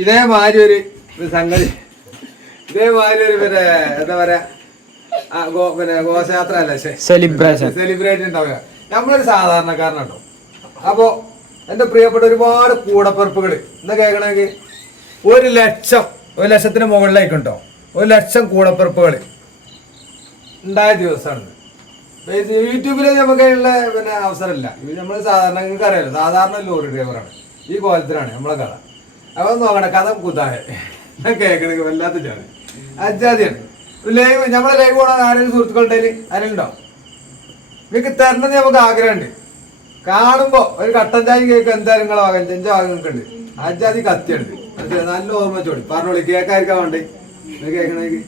ഇതേമാതിരി ഒരു ഒരു സംഗതി. ഇതേമാതിരി ഒരു പിന്നെ എന്താ പറയാ പിന്നെ ഘോഷയാത്ര അല്ലേ സെലിബ്രേഷൻ സെലിബ്രേറ്റ് ഉണ്ടാവുക. നമ്മളൊരു സാധാരണക്കാരനുണ്ടോ? അപ്പോ എന്റെ പ്രിയപ്പെട്ട ഒരുപാട് കൂടപ്പിറപ്പുകൾ എന്താ കേൾക്കണമെങ്കിൽ ഒരു ലക്ഷം ഒരു ലക്ഷത്തിന് മുകളിലേക്കുണ്ടോ ഒരു ലക്ഷം കൂടപ്പിറപ്പുകൾ ഉണ്ടായ ദിവസമാണ്. യൂട്യൂബിൽ നമുക്ക് അതിനുള്ള പിന്നെ അവസരമില്ല. നമ്മൾ സാധാരണ നിങ്ങൾക്ക് അറിയാലോ സാധാരണ ലോറി ഡ്രൈവറാണ്. ഈ കോലത്തിലാണ് നമ്മളെ കഥ. അപ്പൊ നോക്കണേ കഥ കുതായ കേൾക്കണെങ്കിൽ വല്ലാത്ത ചാണ് അജാതിയാണ് ലൈവ് നമ്മളെ ലൈവ് പോകണ ആരെങ്കിലും സുഹൃത്തുക്കളുടെ അതിലുണ്ടോ നിങ്ങൾക്ക് തരണമെന്ന് നമുക്ക് ആഗ്രഹമുണ്ട്. കാണുമ്പോ ഒരു കട്ടൻ ചായ കേക്ക് എന്തായാലും നിങ്ങളെ വാങ്ങാൻ ചെഞ്ച വാങ്ങുന്നുണ്ട് അജാതി കത്തിയുണ്ട്? നല്ല ഓർമ്മ വെച്ചോളി പറഞ്ഞോളി കേക്കായിരിക്കാൻ വേണ്ടി? കേൾക്കണമെങ്കിൽ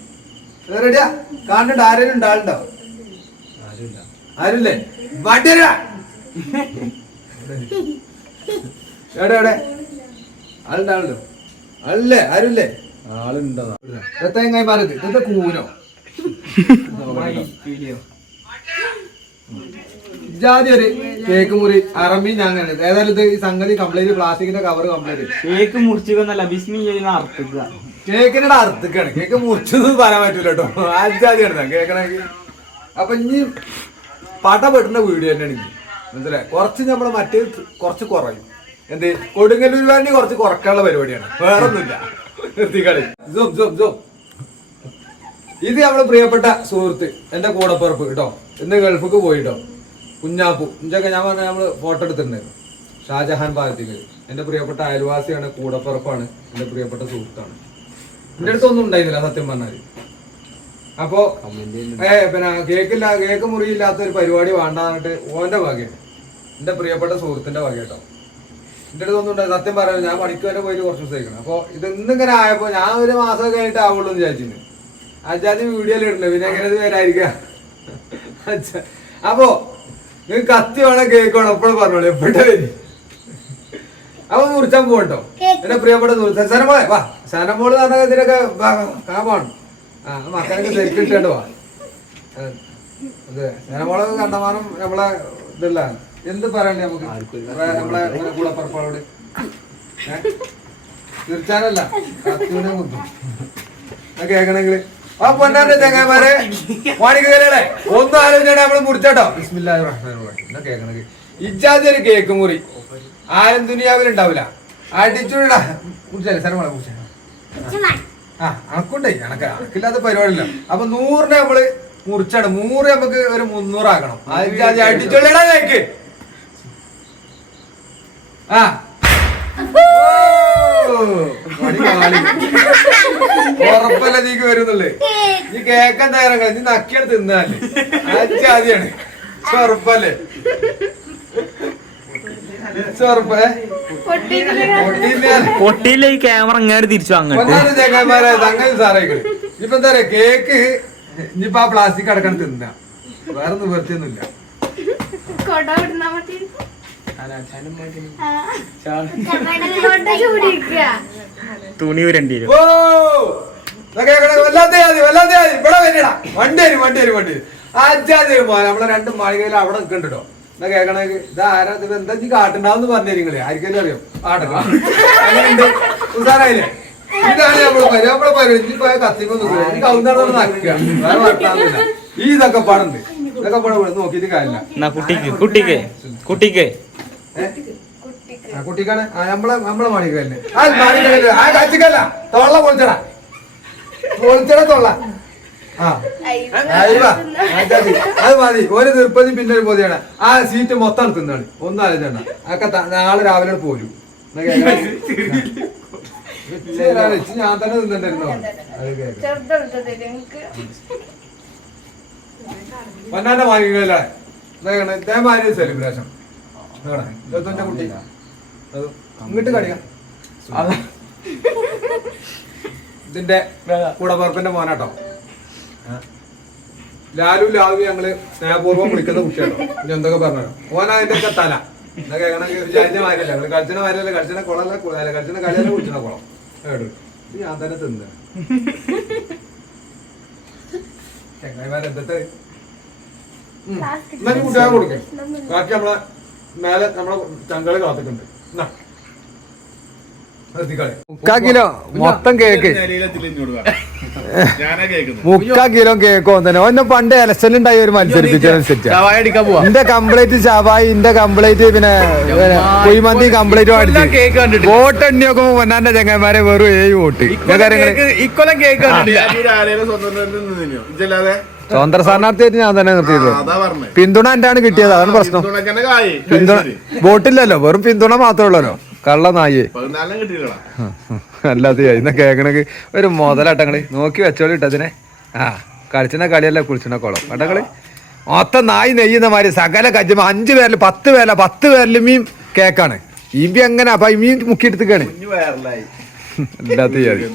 റെഡിയാ കാണുന്നുണ്ട്. ആരെങ്കിലും ഉണ്ടാളുണ്ടോ ആരുല്ലേ വണ്ടി വരാ. എവിടെ എവിടെ? ആളുണ്ടോ അല്ലേ? ആരുല്ലേ? ആളുണ്ടോ മാറിയത്? ഇതെന്താ കൂനോ? ജാതി ഒരു കേക്ക് മുറി അറമ്പി ഞാൻ ഏതായാലും ഇത് ഈ സംഗതി കംപ്ലൈന്റ് പ്ലാസ്റ്റിക്കിന്റെ കവർ കംപ്ലൈന്റ് കേക്ക് മുറിച്ചിക്കൊന്നല്ല ബിസ്മി അർത്ഥിക്കുക കേക്കിന്റെ അർത്ഥക്കാണ് കേക്ക് മുറിച്ചത് പറയാൻ പറ്റൂല കേട്ടോ. ആജാതിയാണ് കേക്കണെങ്കിൽ അപ്പൊ ഇനി പട പെട്ടുന്ന വീഡിയോ തന്നെയാണ് മനസ്സിലായി? കുറച്ച് നമ്മൾ മറ്റേ കുറച്ച് കുറയും. എന്ത്? കൊടുങ്ങല്ലൂർ വേണ്ടി കുറച്ച് കുറക്കാനുള്ള പരിപാടിയാണ്. വേറെ ഒന്നുമില്ല നിർത്തിക്കളി. ജോം ജോം ജോം. ഇത് നമ്മളെ പ്രിയപ്പെട്ട സുഹൃത്ത് എന്റെ കൂടപ്പിറപ്പ് കേട്ടോ. ഇന്ന് ഗൾഫിക്ക് പോയിട്ടോ. കുഞ്ഞാപ്പു. ഇഞ്ചൊക്കെ ഞാൻ പറഞ്ഞ നമ്മൾ ഫോട്ടോ എടുത്തിട്ടുണ്ടായിരുന്നു. ഷാജഹാൻ ഭാഗത്തേക്ക്. എന്റെ പ്രിയപ്പെട്ട അയൽവാസിയാണ് കൂടപ്പിറപ്പാണ് എന്റെ പ്രിയപ്പെട്ട സുഹൃത്താണ്. എന്റെ അടുത്തൊന്നും ഉണ്ടായിരുന്നില്ല സത്യം പറഞ്ഞാൽ. അപ്പോ ഏ പിന്നെ കേക്കില്ല കേക്ക് മുറിയില്ലാത്ത ഒരു പരിപാടി വേണ്ടാന്നിട്ട് ഓന്റെ വകയാണ് എന്റെ പ്രിയപ്പെട്ട സുഹൃത്തിന്റെ വക കേട്ടോ. എന്റെ അടുത്തൊന്നും ഉണ്ടായി സത്യം പറയാം ഞാൻ പണിക്ക് വരെ പോയിട്ട് കുറച്ച് ദിവസമായിരിക്കണം അപ്പൊ ഇത് ഇന്നിങ്ങനെ ആയപ്പോ ഞാൻ ഒരു മാസം കഴിഞ്ഞിട്ട് ആവുള്ളൂ എന്ന് വിചാരിച്ചു അജാതി വീഡിയോയിൽ ഇടണ്ടേ? പിന്നെ എങ്ങനെ ഇത് വരായിരിക്ക? അപ്പോ നിങ്ങൾ കത്തി വേണം കേക്ക് വേണം എപ്പോഴും പറഞ്ഞോളൂ എപ്പോഴും വരി? അപ്പൊ മുറിച്ചാൻ പോകട്ടോ എന്റെ പ്രിയപ്പെട്ട സനമോളെ വാ. സനമോൾ പറഞ്ഞ ഇതിനൊക്കെ കാമാണ് ആ മക്കളൊക്കെ ശരിക്കും ഇട്ടേണ്ട വാ. ആ, അതെ. ശനമോളൊക്കെ കണ്ടമാനം നമ്മളെ ഇതല്ല എന്ത് പറയണ്ടേ നമുക്ക്? നമ്മളെ- കൂടെ പറപ്പാളോട് തീർച്ചാനല്ല കത്തിയുടെ മുദ്ദും കേൾക്കണെങ്കിൽ ആ പൊന്നാന്റെ ചങ്ങന്മാരെ മാണിക്കല്ലേ ഒന്നും ആലോചിച്ചാണ് നമ്മൾ മുറിച്ചോട്ടോ. ബിസ്മില്ലാഹി റഹ്മാനിർ റഹീം ഇജാതി ഒരു കേക്ക് മുറി. ആരും ദുനിയാവിൽ ഉണ്ടാവില്ല അടിച്ചുവിടാ കുടിച്ചാലേ സ്ഥലം കുറിച്ചാ ആ അണക്കുണ്ടേ അണക്ക് അണക്കില്ലാത്ത പരിപാടിയില്ല. അപ്പൊ നൂറിനെ നമ്മൾ മുറിച്ചാണ്. നൂറ് നമുക്ക് ഒരു മുന്നൂറാക്കണം. അജാതി അടിച്ചുള്ളിടാ കേക്ക്. ആ. ഉറപ്പല്ല നീക്ക് വരുന്നുള്ളേ? നീ കേക്കാൻ തയ്യാറാ നീ നക്കിയാണ് തിന്നാൽ. ആദ്യാണ്. ഉറപ്പല്ലേ? പൊട്ടിയില്ല ഈ ക്യാമറ ഇങ്ങോട്ട് തിരിച്ചു അങ്ങോട്ട് ചേക്കാന്മാരെ സംഗതി സാറേ ഇപ്പൊ എന്താ പറയാ കേക്ക് ഇനിയിപ്പോ ആ പ്ലാസ്റ്റിക് അടക്കണം തിന്ന. വേറെ നിവർത്തിയൊന്നുമില്ല കൊട വിടുന്ന തുണി വരണ്ടി വരും വണ്ടി വരും വണ്ടി വരും വണ്ടി വരും. അജാതി മോനെ നമ്മളെ രണ്ട് മാളികയിൽ അവിടെ നിൽക്കണ്ടോ എന്നാ കേക്കണേ ഇത് ആരാ ഇത്? എന്താ നീ കാട്ടുണ്ടാവെന്ന് പറഞ്ഞു നിങ്ങൾ. ആർക്കെങ്കിലും അറിയാം? അങ്ങനെയുണ്ട്. ഉസാറായില്ലേ? ഇതാണ് നമ്മൾ പരിപാടി നമ്മളെ പരിപാടി പോയ കത്തിക്കൊന്നും ഇനി കൗന്താണ് നക്കുക വേറെ വർത്താനമില്ല ഈ ഇതൊക്കെ പാടുണ്ട് ഇതൊക്കെ പാടെ നോക്കിയിട്ട് കാര്യമില്ല. കുട്ടിക്ക് കുട്ടിക്ക് കുട്ടിക്ക്. കുട്ടിക്കാണ്. ആ നമ്മളെ നമ്മളെ മാണിക്കല്ലേ. കച്ചിക്കല്ല. തൊള്ള പൊളിച്ചടാ. പൊളിച്ചട തൊള്ള. ആ. അത് മതി. ഒരു നിർപ്പതി പിന്നെ ഒരു പൊതിയാണ് ആ സീറ്റ് മൊത്തം തിന്നാണ് ഒന്നും ആലോചന അതൊക്കെ നാളെ രാവിലെ പോരും. ഞാൻ തന്നെ തിന്നിട്ടുണ്ടായിരുന്നോ പൊന്നാന്റെ കേൾക്കാം ഇതേ മാതിരി സെലിബ്രേഷൻ ഇരുപത്തഞ്ച കുട്ടി ഇങ്ങോട്ട് കടിയാ ഇതിന്റെ കൂടപ്പറപ്പിന്റെ മോനാട്ടോ. ലാലു ലാലു ഞങ്ങൾ സ്നേഹപൂർവം വിളിക്കുന്ന കുട്ടിയാണോ ഇനി എന്തൊക്കെ പറഞ്ഞു ഓനാ അതിന്റെ ഒക്കെ തല. ഇതൊക്കെ വിചാരിച്ച മാരിയല്ല ഞങ്ങൾ കളിച്ചണ മാരിയല്ല കളിച്ചണ കുളമല്ല കുളമല്ല. കളിച്ചണ കളിയല്ല കുടിച്ചണ കുളം. ഏട് ഇത് ഞാൻ തന്നെ തിന്ന. കുട്ടികളെ കൊടുക്കേ. ബാക്കി നമ്മളെ മേലെ നമ്മളെ ചങ്കൾ കാത്തിട്ടുണ്ട് മുക്കാ കിലോ മൊത്തം കേക്ക്. മുക്കാ കിലോ കേക്ക് തന്നെ. ഒന്ന് പണ്ട് ഇലക്ഷനുണ്ടായി ഒരു മത്സരിപ്പിച്ചനുസരിച്ച് ഇന്റെ അടിക്കാൻ പോവാ. എന്റെ കംപ്ലീറ്റ് ചവായി എന്റെ കംപ്ലീറ്റ് പിന്നെ കുഴിമന്തി കംപ്ലൈറ്റ് അടിച്ചു. കേക്ക് കണ്ടിട്ട്. വോട്ട് എണ്ണി നോക്കുമ്പോ പൊന്നാന്റെ ചങ്ങന്മാരെ വെറും ഏഴ് വോട്ട്. ഇക്കൊല്ലം കേക്ക് സ്വതന്ത്ര സ്ഥാനാർത്ഥിയായിട്ട് ഞാൻ തന്നെ നിർത്തിയത്. പിന്തുണ എന്റെ ആണ് കിട്ടിയത് അതാണ് പ്രശ്നം. പിന്തുണ വോട്ടില്ലല്ലോ വെറും പിന്തുണ മാത്രമേ ഉള്ളല്ലോ. കള്ള നായേ. അല്ലാതെ ഇന്ന് കേക്കണക്ക് ഒരു മുതലാട്ടങ്ങൾ. നോക്കി വെച്ചോളി ഇട്ടതിനെ ആ കളിച്ചിന കളിയല്ല കുളിച്ചിന കുളം. കേട്ടങ്ങൾ മൊത്തം നായി നെയ്യുന്ന മാതിരി സകല കജ്ജ അഞ്ച് പേരിൽ പത്ത് പേരല്ല പത്ത് പേരിലും മീൻ കേക്കാണ്. ഇമ്പി എങ്ങനെ? അപ്പൊ മീൻ മുക്കിയെടുത്തേക്കാണ്. അല്ലാതെ അല്ലാത്ത